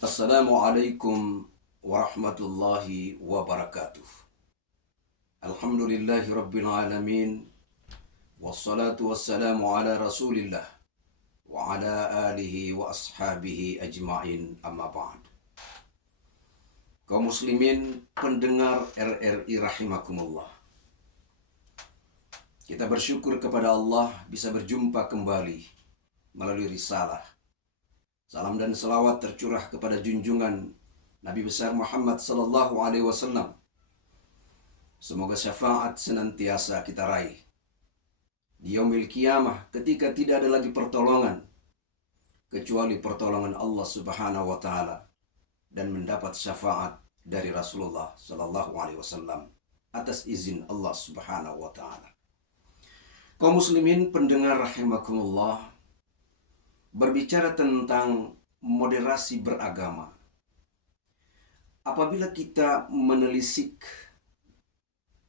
Assalamualaikum warahmatullahi wabarakatuh. Alhamdulillahi rabbil alamin. Wassalatu wassalamu ala rasulillah wa ala alihi wa ashabihi ajma'in, amma ba'd. Kaum muslimin pendengar RRI rahimakumullah. Kita bersyukur kepada Allah bisa berjumpa kembali melalui risalah. Salam dan selawat tercurah kepada junjungan Nabi besar Muhammad sallallahu alaihi wasallam. Semoga syafaat senantiasa kita raih di yaumil qiyamah ketika tidak ada lagi pertolongan kecuali pertolongan Allah Subhanahu wa taala, dan mendapat syafaat dari Rasulullah sallallahu alaihi wasallam atas izin Allah Subhanahu wa taala. Kaum muslimin pendengar rahimakumullah, berbicara tentang moderasi beragama. Apabila kita menelisik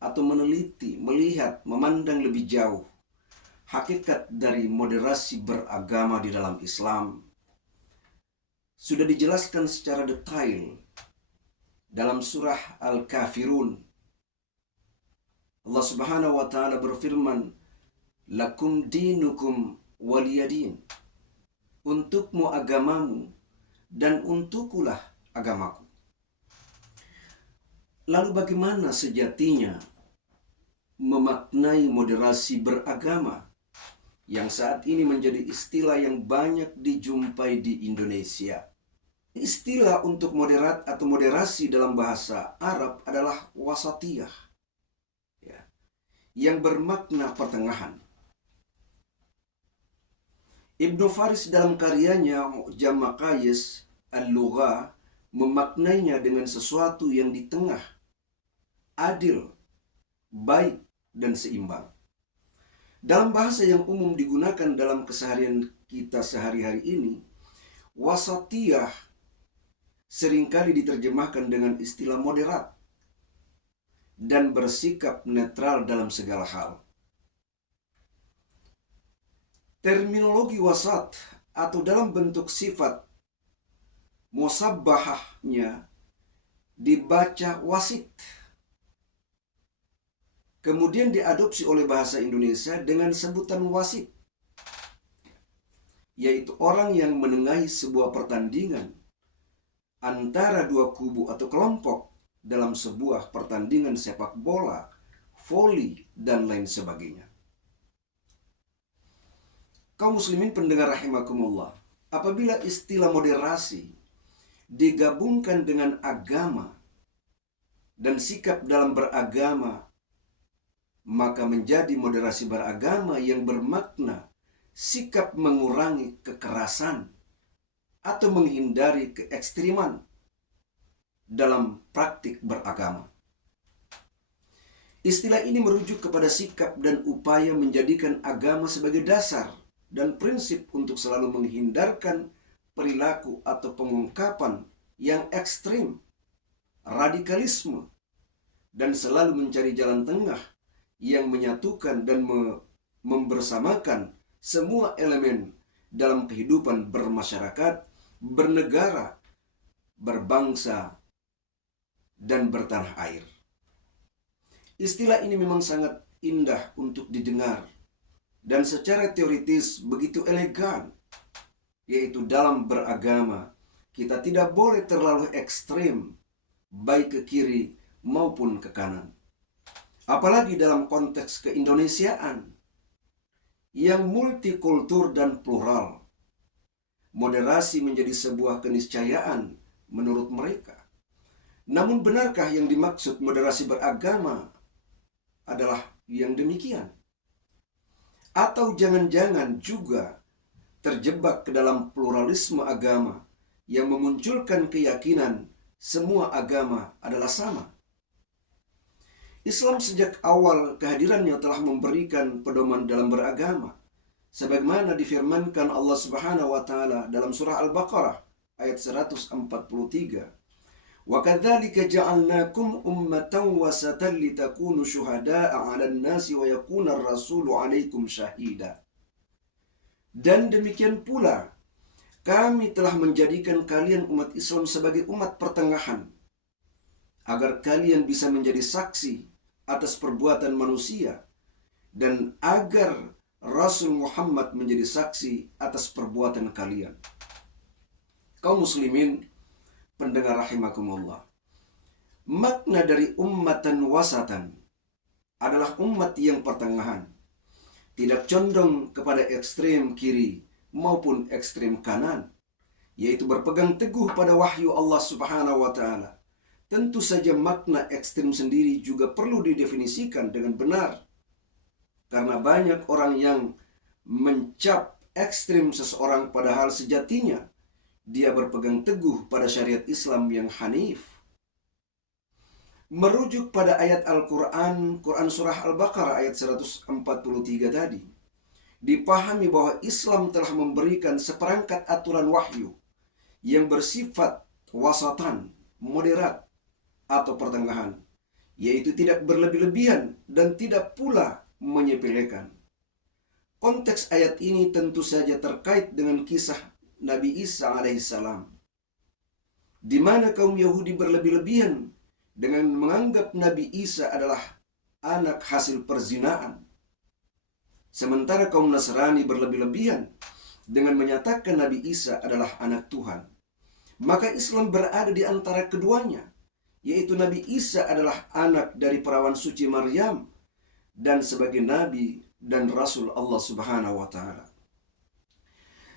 atau meneliti, melihat, memandang lebih jauh hakikat dari moderasi beragama di dalam Islam, sudah dijelaskan secara detail dalam surah Al-Kafirun. Allah Subhanahu wa taala berfirman, "Lakum dinukum waliyadin." Untukmu agamamu dan untukulah agamaku. Lalu bagaimana sejatinya memaknai moderasi beragama yang saat ini menjadi istilah yang banyak dijumpai di Indonesia? Istilah untuk moderat atau moderasi dalam bahasa Arab adalah wasatiyah, ya, yang bermakna pertengahan. Ibnu Faris dalam karyanya Mu'jam Maqayis Al-Lugha memaknainya dengan sesuatu yang di tengah, adil, baik, dan seimbang. Dalam bahasa yang umum digunakan dalam keseharian kita sehari-hari ini, wasatiyah seringkali diterjemahkan dengan istilah moderat dan bersikap netral dalam segala hal. Terminologi wasat atau dalam bentuk sifat musabbahahnya dibaca wasit. Kemudian diadopsi oleh bahasa Indonesia dengan sebutan wasit, yaitu orang yang menengahi sebuah pertandingan antara dua kubu atau kelompok dalam sebuah pertandingan sepak bola, voli, dan lain sebagainya. Kaum muslimin pendengar rahimakumullah, apabila istilah moderasi digabungkan dengan agama dan sikap dalam beragama, maka menjadi moderasi beragama yang bermakna sikap mengurangi kekerasan atau menghindari keekstriman dalam praktik beragama. Istilah ini merujuk kepada sikap dan upaya menjadikan agama sebagai dasar dan prinsip untuk selalu menghindarkan perilaku atau pengungkapan yang ekstrim, radikalisme, dan selalu mencari jalan tengah yang menyatukan dan membersamakan semua elemen dalam kehidupan bermasyarakat, bernegara, berbangsa, dan bertanah air. Istilah ini memang sangat indah untuk didengar dan secara teoritis begitu elegan, yaitu dalam beragama kita tidak boleh terlalu ekstrem baik ke kiri maupun ke kanan. Apalagi dalam konteks keindonesiaan yang multikultur dan plural, moderasi menjadi sebuah keniscayaan menurut mereka. Namun benarkah yang dimaksud moderasi beragama adalah yang demikian? Atau jangan-jangan juga terjebak ke dalam pluralisme agama yang memunculkan keyakinan semua agama adalah sama? Islam sejak awal kehadirannya telah memberikan pedoman dalam beragama, sebagaimana difirmankan Allah Subhanahu wa taala dalam surah Al-Baqarah ayat 143. Wa kadzalika ja'alnakum ummatan wasatan litakunu syuhada'a 'alan nasi wa yakuna ar-rasulu 'alaikum syahida. Dan demikian pula kami telah menjadikan kalian umat Islam sebagai umat pertengahan, agar kalian bisa menjadi saksi atas perbuatan manusia, dan agar Rasul Muhammad menjadi saksi atas perbuatan kalian. Kaum muslimin, pendengar rahimakumullah. Makna dari ummatan wasatan adalah umat yang pertengahan, tidak condong kepada ekstrem kiri maupun ekstrem kanan, yaitu berpegang teguh pada wahyu Allah Subhanahu wa Ta'ala. Tentu saja makna ekstrem sendiri juga perlu didefinisikan dengan benar, karena banyak orang yang mencap ekstrem seseorang padahal sejatinya dia berpegang teguh pada syariat Islam yang hanif. Merujuk pada ayat Al-Quran, Quran Surah Al-Baqarah ayat 143 tadi, dipahami bahwa Islam telah memberikan seperangkat aturan wahyu yang bersifat wasatan, moderat, atau pertengahan, yaitu tidak berlebih-lebihan dan tidak pula menyepelekan. Konteks ayat ini tentu saja terkait dengan kisah Nabi Isa alaihissalam, di mana kaum Yahudi berlebih-lebihan dengan menganggap Nabi Isa adalah anak hasil perzinaan, sementara kaum Nasrani berlebih-lebihan dengan menyatakan Nabi Isa adalah anak Tuhan. Maka Islam berada di antara keduanya, yaitu Nabi Isa adalah anak dari perawan suci Maryam dan sebagai Nabi dan Rasul Allah Subhanahu wa Ta'ala.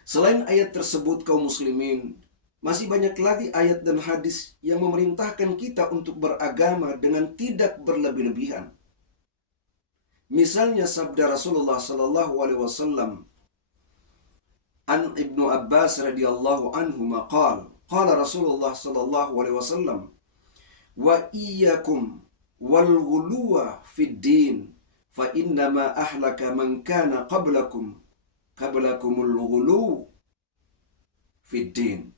Selain ayat tersebut, kaum muslimin, masih banyak lagi ayat dan hadis yang memerintahkan kita untuk beragama dengan tidak berlebih-lebihan. Misalnya sabda Rasulullah sallallahu alaihi wasallam an Ibnu Abbas radhiyallahu anhu maqal qala Rasulullah sallallahu alaihi wasallam wa iyyakum wal ghuluwa fid din fa innama ahlaka man kana qablakumul ghulu fid din.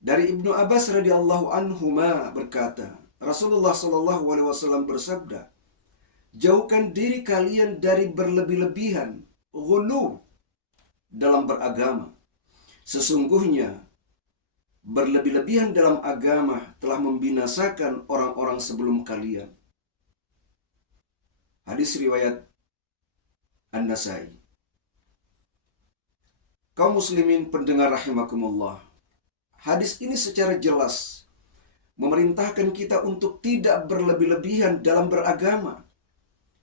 Dari Ibnu Abbas radhiyallahu anhuma berkata, Rasulullah sallallahu alaihi wasallam bersabda, jauhkan diri kalian dari berlebih-lebihan, ghulu, dalam beragama. Sesungguhnya berlebih-lebihan dalam agama telah membinasakan orang-orang sebelum kalian. Hadis riwayat An-Nasai. Kaum muslimin pendengar rahimakumullah, hadis ini secara jelas memerintahkan kita untuk tidak berlebih-lebihan dalam beragama.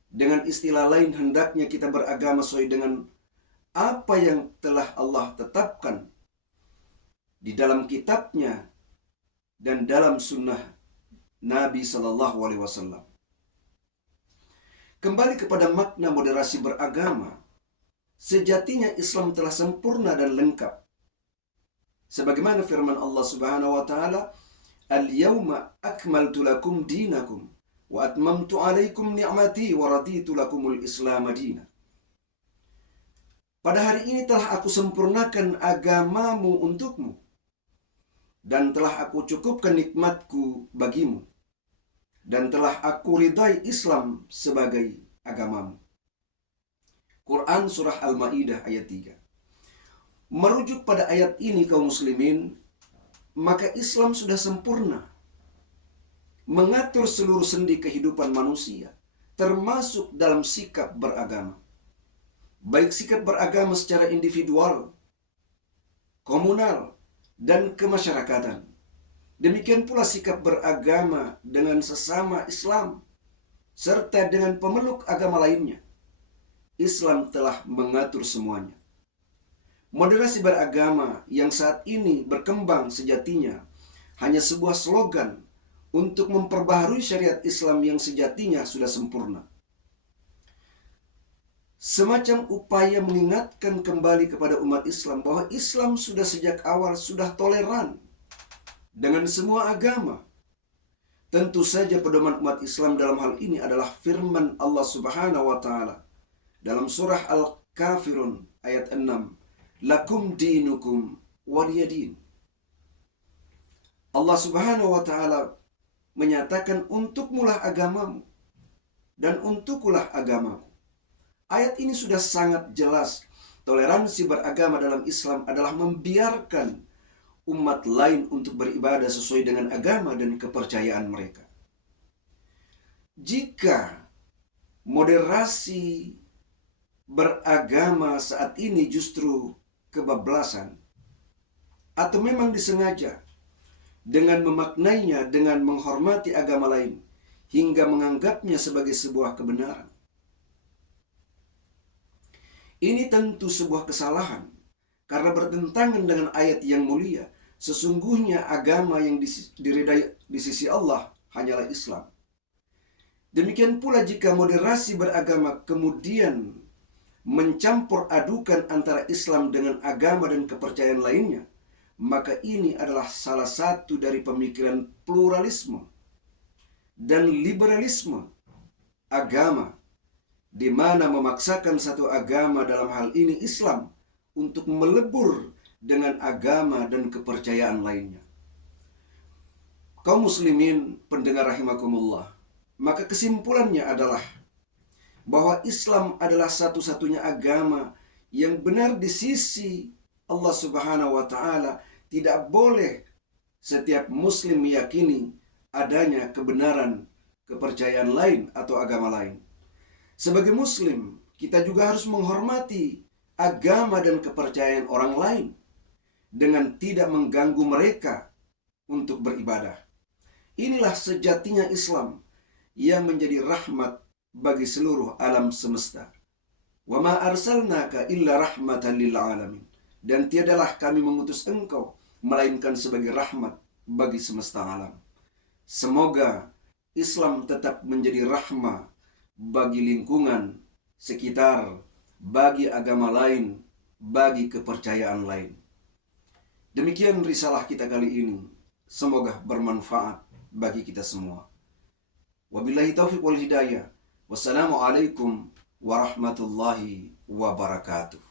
Dengan istilah lain, hendaknya kita beragama sesuai dengan apa yang telah Allah tetapkan di dalam kitabnya dan dalam sunnah Nabi Sallallahu Alaihi Wasallam. Kembali kepada makna moderasi beragama, sejatinya Islam telah sempurna dan lengkap. Sebagaimana firman Allah Subhanahu wa Ta'ala, "Al-yawma akmaltu lakum dinakum wa atmamtu alaikum ni'mati wa raditu lakumul Islam madina." Pada hari ini telah aku sempurnakan agamamu untukmu, dan telah aku cukupkan nikmatku bagimu, dan telah aku ridai Islam sebagai agamamu. Quran Surah Al-Ma'idah ayat 3. Merujuk pada ayat ini, kaum muslimin, maka Islam sudah sempurna mengatur seluruh sendi kehidupan manusia, termasuk dalam sikap beragama. Baik sikap beragama secara individual, komunal, dan kemasyarakatan. Demikian pula sikap beragama dengan sesama Islam, serta dengan pemeluk agama lainnya. Islam telah mengatur semuanya. Moderasi beragama yang saat ini berkembang sejatinya hanya sebuah slogan untuk memperbaharui syariat Islam yang sejatinya sudah sempurna. Semacam upaya mengingatkan kembali kepada umat Islam bahwa Islam sudah sejak awal sudah toleran dengan semua agama. Tentu saja pedoman umat Islam dalam hal ini adalah firman Allah Subhanahu wa Ta'ala dalam surah Al-Kafirun ayat 6, "Lakum dinukum waliyadin." Allah Subhanahu wa Ta'ala menyatakan, untukmulah agamamu dan untukkulah agamaku. Ayat ini sudah sangat jelas Toleransi beragama dalam Islam adalah membiarkan umat lain untuk beribadah sesuai dengan agama dan kepercayaan mereka. Jika moderasi beragama saat ini justru kebablasan, atau memang disengaja dengan memaknainya dengan menghormati agama lain hingga menganggapnya sebagai sebuah kebenaran, ini tentu sebuah kesalahan karena bertentangan dengan ayat yang mulia. Sesungguhnya agama yang diridai di sisi Allah hanyalah Islam. Demikian pula jika moderasi beragama kemudian mencampur adukan antara Islam dengan agama dan kepercayaan lainnya, maka ini adalah salah satu dari pemikiran pluralisme dan liberalisme agama, di mana memaksakan satu agama, dalam hal ini Islam, untuk melebur dengan agama dan kepercayaan lainnya. Kaum muslimin pendengar rahimakumullah, maka kesimpulannya adalah bahwa Islam adalah satu-satunya agama yang benar di sisi Allah Subhanahu wa Ta'ala. Tidak boleh setiap muslim meyakini adanya kebenaran kepercayaan lain atau agama lain. Sebagai muslim, kita juga harus menghormati agama dan kepercayaan orang lain dengan tidak mengganggu mereka untuk beribadah. Inilah sejatinya Islam yang menjadi rahmat bagi seluruh alam semesta. Wa ma arsalnaka illa rahmatan lil alamin. Dan tiadalah kami mengutus engkau melainkan sebagai rahmat bagi semesta alam. Semoga Islam tetap menjadi rahmat bagi lingkungan sekitar, bagi agama lain, bagi kepercayaan lain. Demikian risalah kita kali ini. Semoga bermanfaat bagi kita semua. Wabillahi taufiq wal hidayah. Wassalamualaikum warahmatullahi wabarakatuh.